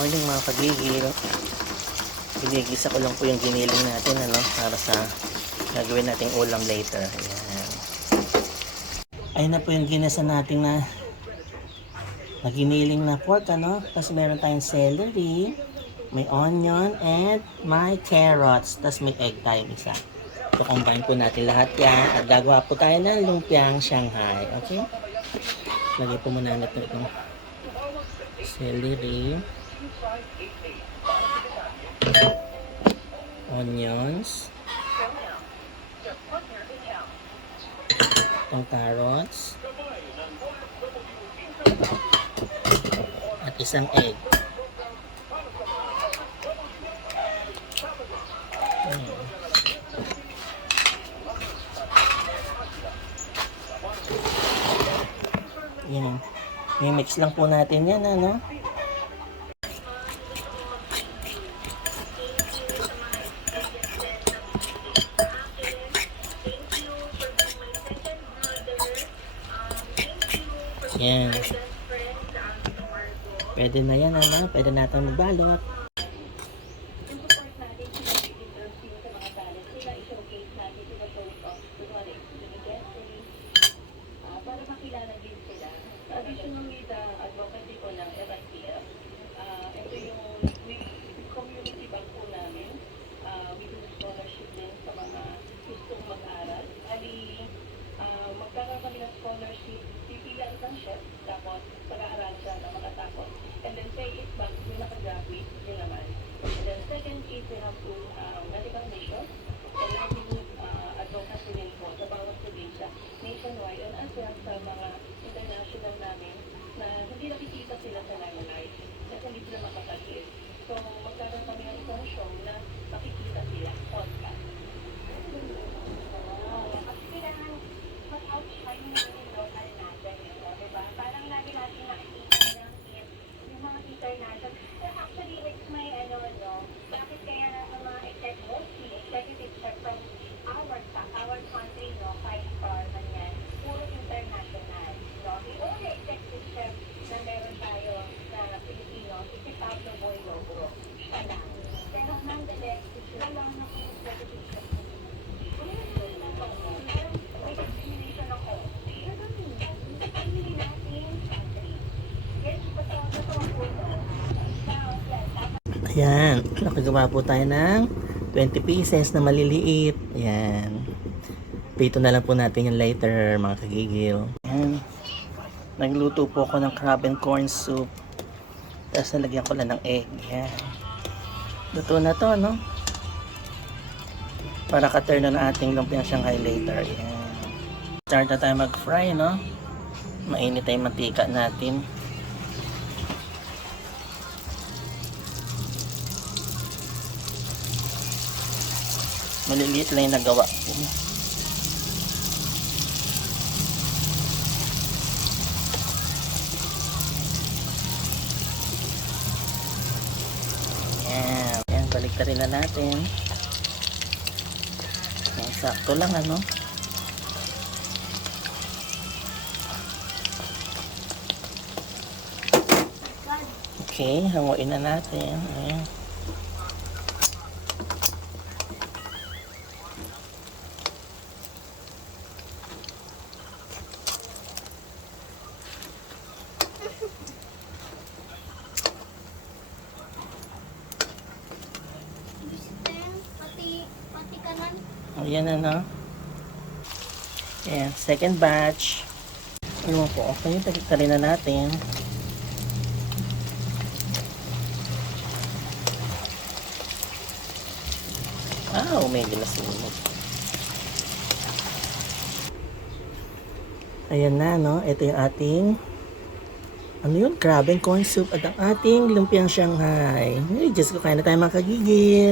morning mga kagigil. Ginigisa ko lang po yung giniling natin ano, para sa gagawin nating ulam later. Ayan. Ayun na po yung ginasa natin na naginiling na pork ano. Tapos meron tayong celery, may onion, and may carrots. Tapos may egg tayong isa. So combine po natin lahat yan at gagawa po tayo ng lumpiang Shanghai. Okay? Lagay po muna natin itong celery, onions, itong carrots, at isang egg. Ayan. Yan. I-mix lang po natin yan, ano? Yan. Pwede na yan, ano? Pwede natin magbalot. We have to uh, Ayan. Nakagawa po tayo ng 20 pieces na maliliit. Ayan. Pito na lang po natin yung later, mga kagigil. Ayan. Nagluto po ako ng crab and corn soup. Tapos nalagyan ko lang ng egg. Ayan. Luto na to, no? Para ka-turn na ng ating lumpiang Shanghai later. Ayan. Start na tayo mag-fry, no? Mainit tayong mantika natin. Maliliit lang yung nagawa ko. Ayan. Ayan, balik na natin. Sakto lang ano. Okay, hanguin na natin. Ayan. Ayan na, no? Ayan, second batch. Ano po, okay, tagitarin na natin. Wow, medyo nasunog. Ayan na, no? Ito yung ating ano yun? Crab and corn soup at ang ating lumpiang Shanghai. Ay, Diyos ko, kaya na tayo mga kagigil.